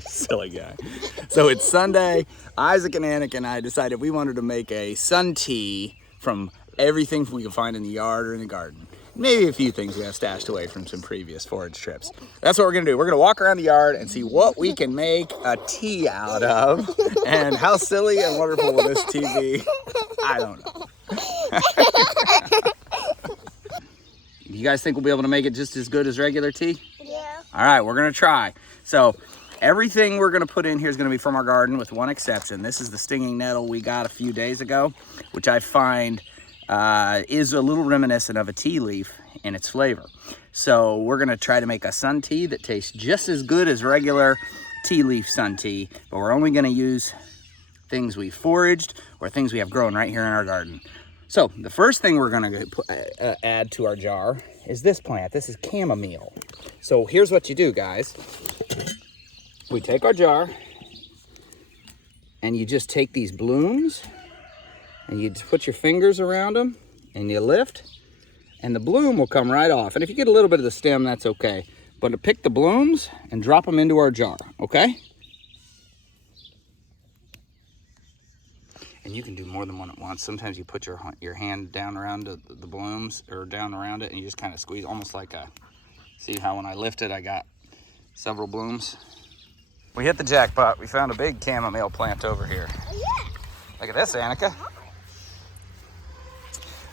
Silly guy. So it's Sunday. Isaac and Annick and I decided we wanted to make a sun tea from everything we could find in the yard or in the garden. Maybe a few things we have stashed away from some previous forage trips. That's what we're gonna do. We're gonna walk around the yard and see what we can make a tea out of. And how silly and wonderful will this tea be? I don't know. You guys think we'll be able to make it just as good as regular tea? Yeah. All right, we're gonna try. So everything we're gonna put in here is gonna be from our garden with one exception. This is the stinging nettle we got a few days ago, which I find is a little reminiscent of a tea leaf in its flavor. So we're gonna try to make a sun tea that tastes just as good as regular tea leaf sun tea, but we're only gonna use things we foraged or things we have grown right here in our garden. So the first thing we're gonna add to our jar is this plant. This is chamomile. So here's what you do, guys. We take our jar and you just take these blooms and you just put your fingers around them and you lift and the bloom will come right off. And if you get a little bit of the stem, that's okay. But to pick the blooms and drop them into our jar, okay? And you can do more than one at once. Sometimes you put your hand down around the blooms or down around it and you just kind of squeeze, almost like a, see how when I lift it, I got several blooms. We hit the jackpot. We found a big chamomile plant over here. Oh, yeah. Look at this, Annika.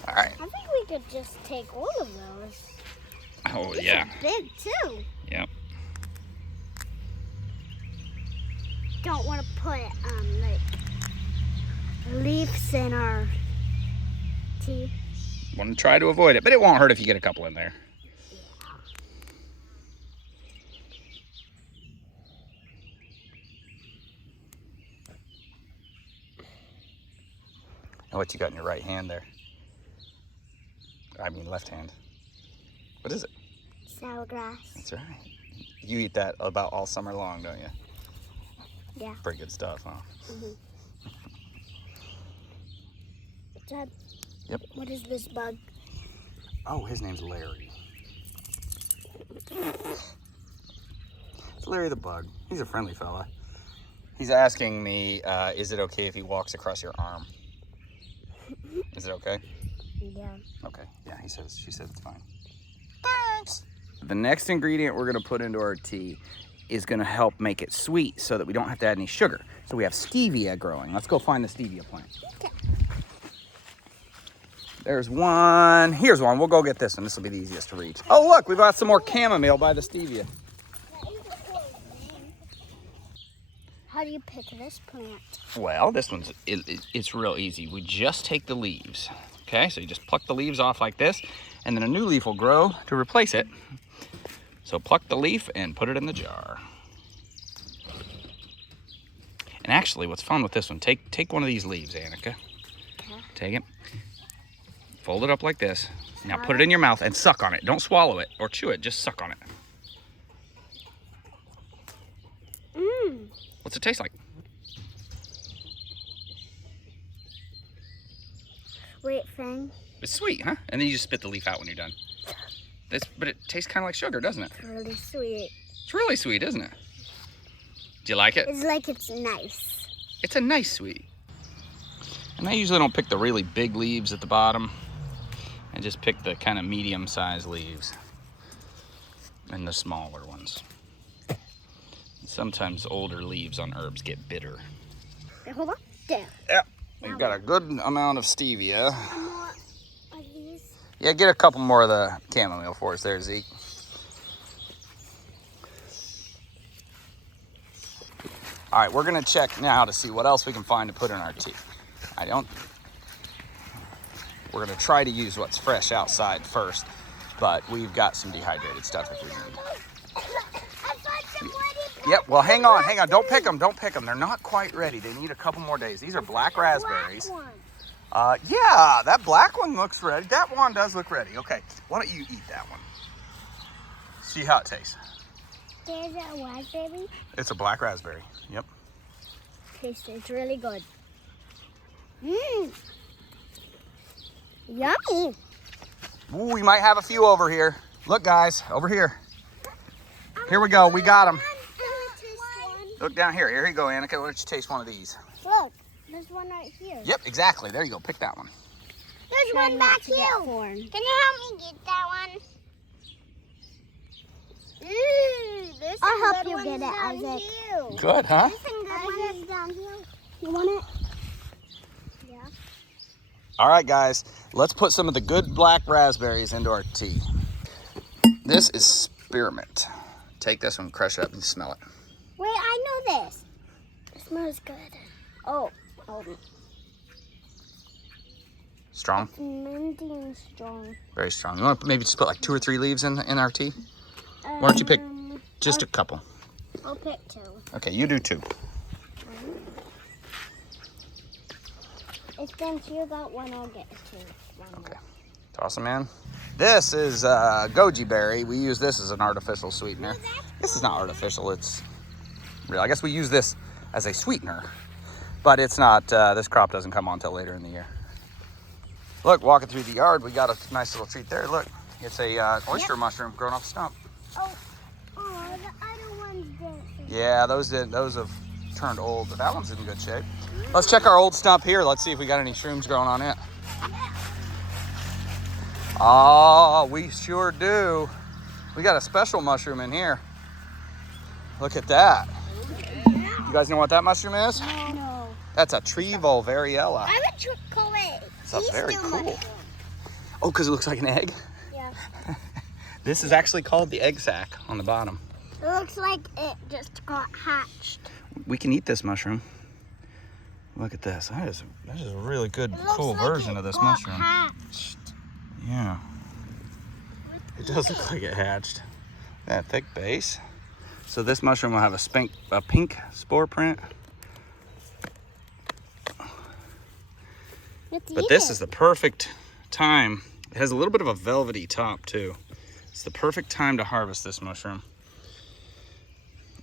All right. I think we could just take all of those. Oh, These yeah. are big, too. Yep. Don't want to put, like, leaves in our tea. Want to try to avoid it, but it won't hurt if you get a couple in there. And what you got in your right hand there? I mean left hand. What is it? Sour grass. That's right. You eat that about all summer long, don't you? Yeah. Pretty good stuff, huh? Mm-hmm. Dad, yep. What is this bug? Oh, his name's Larry. It's Larry the bug. He's a friendly fella. He's asking me, is it okay if he walks across your arm? Is it okay? Yeah. Okay. Yeah, she said it's fine. Thanks. The next ingredient we're gonna put into our tea is gonna help make it sweet so that we don't have to add any sugar. So we have stevia growing. Let's go find the stevia plant. Okay. There's one. Here's one. We'll go get this one. This will be the easiest to reach. Oh, look, we've got some more chamomile by the stevia. How do you pick this plant? Well, this one's, it's real easy. We just take the leaves. Okay, so you just pluck the leaves off like this, and then a new leaf will grow to replace it. So pluck the leaf and put it in the jar. And actually, what's fun with this one, take one of these leaves, Annika. Okay. Take it. Fold it up like this. Now put it in your mouth and suck on it. Don't swallow it or chew it, just suck on it. Mmm. What's it taste like? Sweet thing. It's sweet, huh? And then you just spit the leaf out when you're done. But it tastes kind of like sugar, doesn't it? It's really sweet. It's really sweet, isn't it? Do you like it? It's like it's nice. It's a nice sweet. And I usually don't pick the really big leaves at the bottom. I just pick the kind of medium-sized leaves and the smaller ones. Sometimes older leaves on herbs get bitter. Okay, hold on. There. Yep. We've got a good amount of stevia. More of these. Yeah, get a couple more of the chamomile for us there, Zeke. All right, we're gonna check now to see what else we can find to put in our tea. We're gonna try to use what's fresh outside first, but we've got some dehydrated stuff if we need. Yep, well, hang on. Don't pick them. They're not quite ready. They need a couple more days. These are black raspberries. Yeah, that black one looks ready. That one does look ready. Okay, why don't you eat that one? See how it tastes. There's a raspberry. It's a black raspberry. Yep. It's really good. Mmm. Yummy. Ooh, we might have a few over here. Look, guys, over here. Here we go. We got them. Look down here. Here you go, Annika. Why don't you taste one of these? Look, there's one right here. Yep, exactly. There you go. Pick that one. There's one back here. Can you help me get that one? Ooh, I'll help you get it, Isaac. Good, huh? Isaac, down here. You want it? Yeah. All right, guys. Let's put some of the good black raspberries into our tea. This is spearmint. Take this one, crush it up, and smell it. Wait, I know this. It smells good. Oh. Strong? Minty and strong. Very strong. You want to maybe just put like 2 or 3 leaves in our tea? Why don't you pick just a couple? I'll pick 2. Okay, you do 2. Since you got 1, I'll get 2. Okay. Toss them in. This is Goji Berry. We use this as an artificial sweetener. This is not artificial, it's real. I guess we use this as a sweetener, but it's not, this crop doesn't come on until later in the year. Look, walking through the yard, we got a nice little treat there. Look, it's a oyster mushroom growing off a stump. Oh, the other ones didn't. Yeah, those have turned old, but that one's in good shape. Let's check our old stump here. Let's see if we got any shrooms growing on it. Oh, we sure do. We got a special mushroom in here. Look at that. You guys know what that mushroom is? No. That's a Trevo variella. I would call it. It's very cool. Oh, because it looks like an egg? Yeah. This is actually called the egg sac on the bottom. It looks like it just got hatched. We can eat this mushroom. Look at this. That is a really good, cool version of this mushroom. Hatched. Yeah. It does look like it hatched. That thick base. So this mushroom will have a pink spore print. But this is the perfect time. It has a little bit of a velvety top too. It's the perfect time to harvest this mushroom.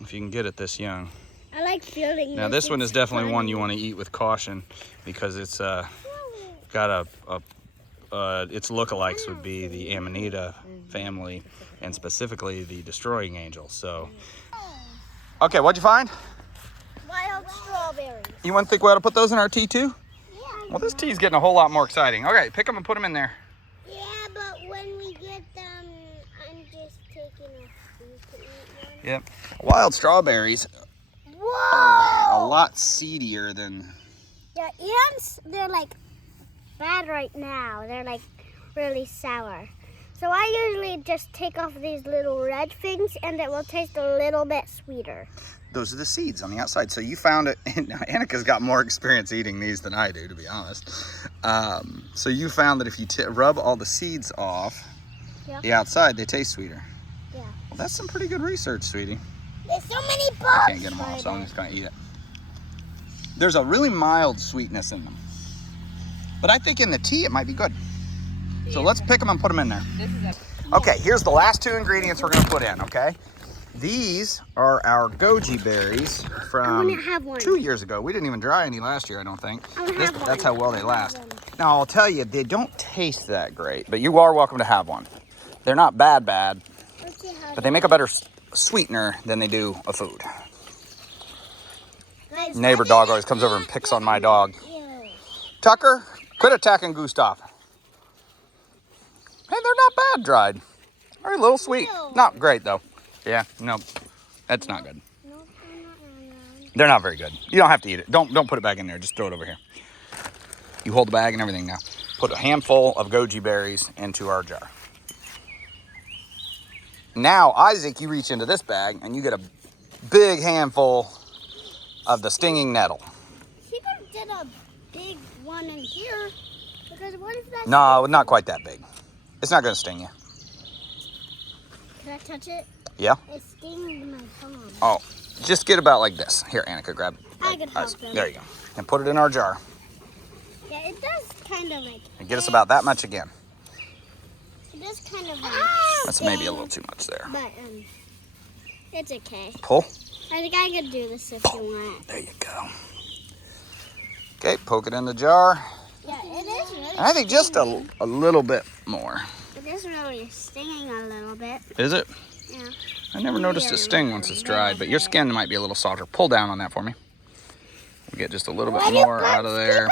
If you can get it this young. I like feeling. Now this one is definitely one you want to eat with caution because it's got its lookalikes would be the Amanita family and specifically the destroying angel. So, okay, what'd you find? Wild strawberries. You want to think we ought to put those in our tea too? Yeah. Well, this tea's getting a whole lot more exciting. Okay, pick them and put them in there. Yeah, but when we get them, I'm just taking a few to eat one. Yep. Wild strawberries Whoa! are a lot seedier than... Yeah, yams, they're like bad right now. They're like really sour. So I usually just take off these little red things and it will taste a little bit sweeter. Those are the seeds on the outside. So you found it, and Annika's got more experience eating these than I do, to be honest. So you found that if you rub all the seeds off the outside, they taste sweeter. Yeah. Well, that's some pretty good research, sweetie. There's so many bugs. I can't get them all, so I'm just gonna eat it. There's a really mild sweetness in them. But I think in the tea, it might be good. So let's pick them and put them in there. Okay, here's the last 2 ingredients we're gonna put in, okay? These are our Goji berries from 2 years ago. We didn't even dry any last year, I don't think. That's how well they last. Now, I'll tell you, they don't taste that great, but you are welcome to have one. They're not bad, but they make a better sweetener than they do a food. Neighbor dog always comes over and picks on my dog. Tucker, quit attacking Gustav. Hey, they're not bad dried. They're a little sweet. Not great, though. Yeah, no, that's not good. They're not very good. You don't have to eat it. Don't put it back in there. Just throw it over here. You hold the bag and everything now. Put a handful of goji berries into our jar. Now, Isaac, you reach into this bag and you get a big handful of the stinging nettle. He could have did a big one in here. Because what if that's... No, not quite that big. It's not going to sting you. Can I touch it? Yeah. It stings my thumb. Oh, just get about like this. Here, Annika, grab it. I can help him. There you go. And put it in our jar. Yeah, it does kind of like... And get us about that much again. It does kind of like... That's maybe a little too much there. But, it's okay. Pull. I think I could do this if you want. There you go. Okay, poke it in the jar. Yeah, it is really And I think just a little bit more. It is really stinging a little bit. Is it? Yeah. I never noticed it sting once it's dried, but your skin might be a little softer. Pull down on that for me. We'll get just a little bit more out of there.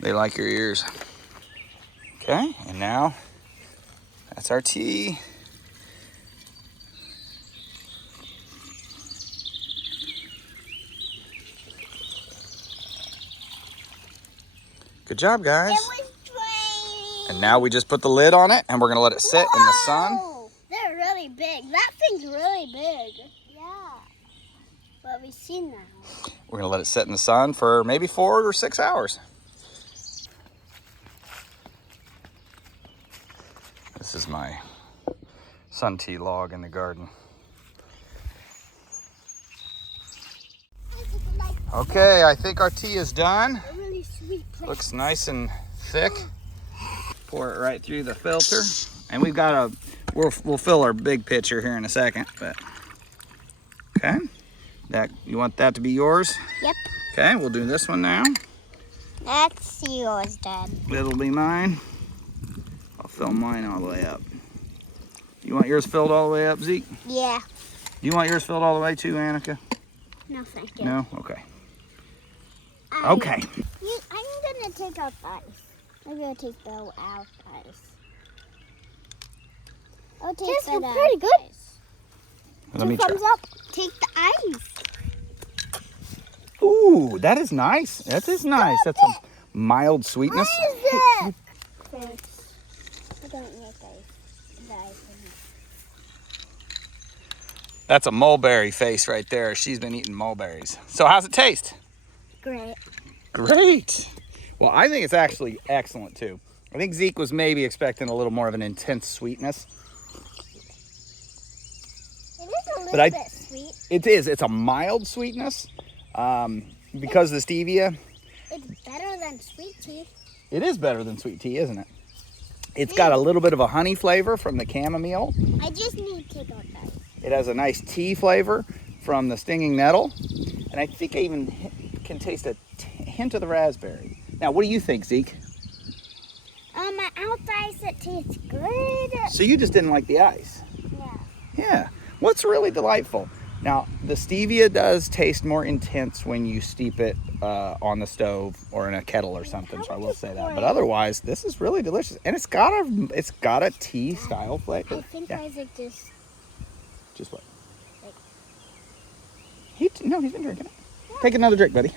They like your ears. Okay, and now that's our tea. Good job, guys. And now we just put the lid on it, and we're gonna let it sit in the sun. They're really big. That thing's really big. Yeah. But we've seen that. We're gonna let it sit in the sun for maybe 4 or 6 hours. This is my sun tea log in the garden. Okay, I think our tea is done. A really sweet place. Looks nice and thick. Pour it right through the filter. And we've got we'll fill our big pitcher here in a second, but okay. You want that to be yours? Yep. Okay, we'll do this one now. That's yours, Dad. It'll be mine. I'll fill mine all the way up. You want yours filled all the way up, Zeke? Yeah. Do you want yours filled all the way too, Annika? No, thank you. No? Okay. Okay. I'm gonna take out the ice. I'm gonna take the out ice. I'll take Tastes the pretty good. ice. Let me try. Thumbs up. Take the ice. Ooh, that is nice. That is nice. That's a mild sweetness. Isaac! Thanks. I don't like the ice in here. That's a mulberry face right there. She's been eating mulberries. So how's it taste? Great. Great. Well, I think it's actually excellent too. I think Zeke was maybe expecting a little more of an intense sweetness. It is a little bit sweet. It is. It's a mild sweetness because of the stevia. It's better than sweet tea. It is better than sweet tea, isn't it? It's got a little bit of a honey flavor from the chamomile. I just need to take out the ice. It has a nice tea flavor from the stinging nettle. And I think I even can taste a hint of the raspberry. Now, what do you think, Zeke? Out the ice, it tastes good. So you just didn't like the ice? Yeah. Yeah. What's really delightful? Now, the stevia does taste more intense when you steep it on the stove or in a kettle or something, so I will say that. But otherwise, this is really delicious. And it's got a tea style flavor. I think Isaac just... Just what? No, he's been drinking it. Take another drink, buddy.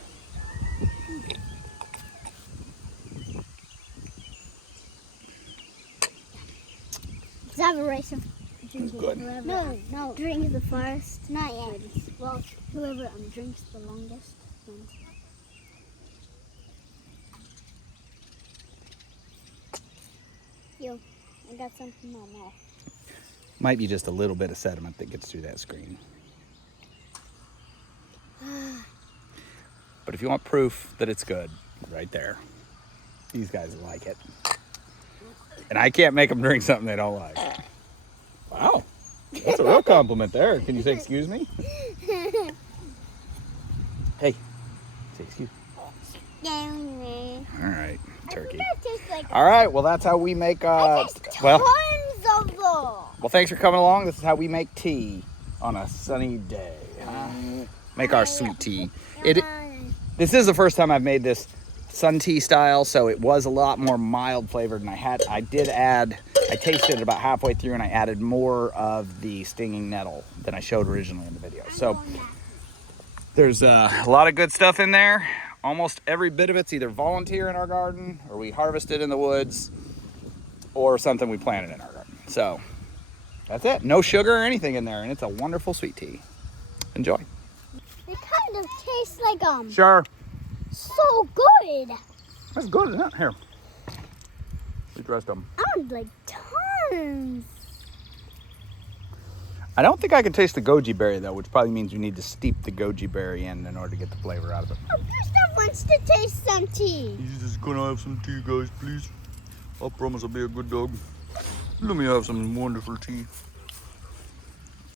Does that have a race of drinking? Good. No, drink the first. Not yet. Well, whoever drinks the longest wins. Yo, I got something in my mouth. Might be just a little bit of sediment that gets through that screen. But if you want proof that it's good, right there. These guys like it. And I can't make them drink something they don't like. Wow. That's a real compliment there. Can you say excuse me? Hey, say excuse me. All right, turkey. All right, well, that's how we make, well, Tons of them. well, thanks for coming along. This is how we make tea on a sunny day. Make our sweet tea. This is the first time I've made this sun tea style, so it was a lot more mild flavored than I tasted it about halfway through and I added more of the stinging nettle than I showed originally in the video. So there's a lot of good stuff in there. Almost every bit of it's either volunteer in our garden or we harvested in the woods or something we planted in our garden. So that's it. No sugar or anything in there, and it's a wonderful sweet tea. Enjoy. They kind of taste like Sure. so good. That's good, isn't it? Here. We dressed them. Like tons. I don't think I can taste the goji berry though, which probably means you need to steep the goji berry in order to get the flavor out of it. Oh, Gustav wants to taste some tea. He's just gonna have some tea, guys, please. I promise I'll be a good dog. Let me have some wonderful tea.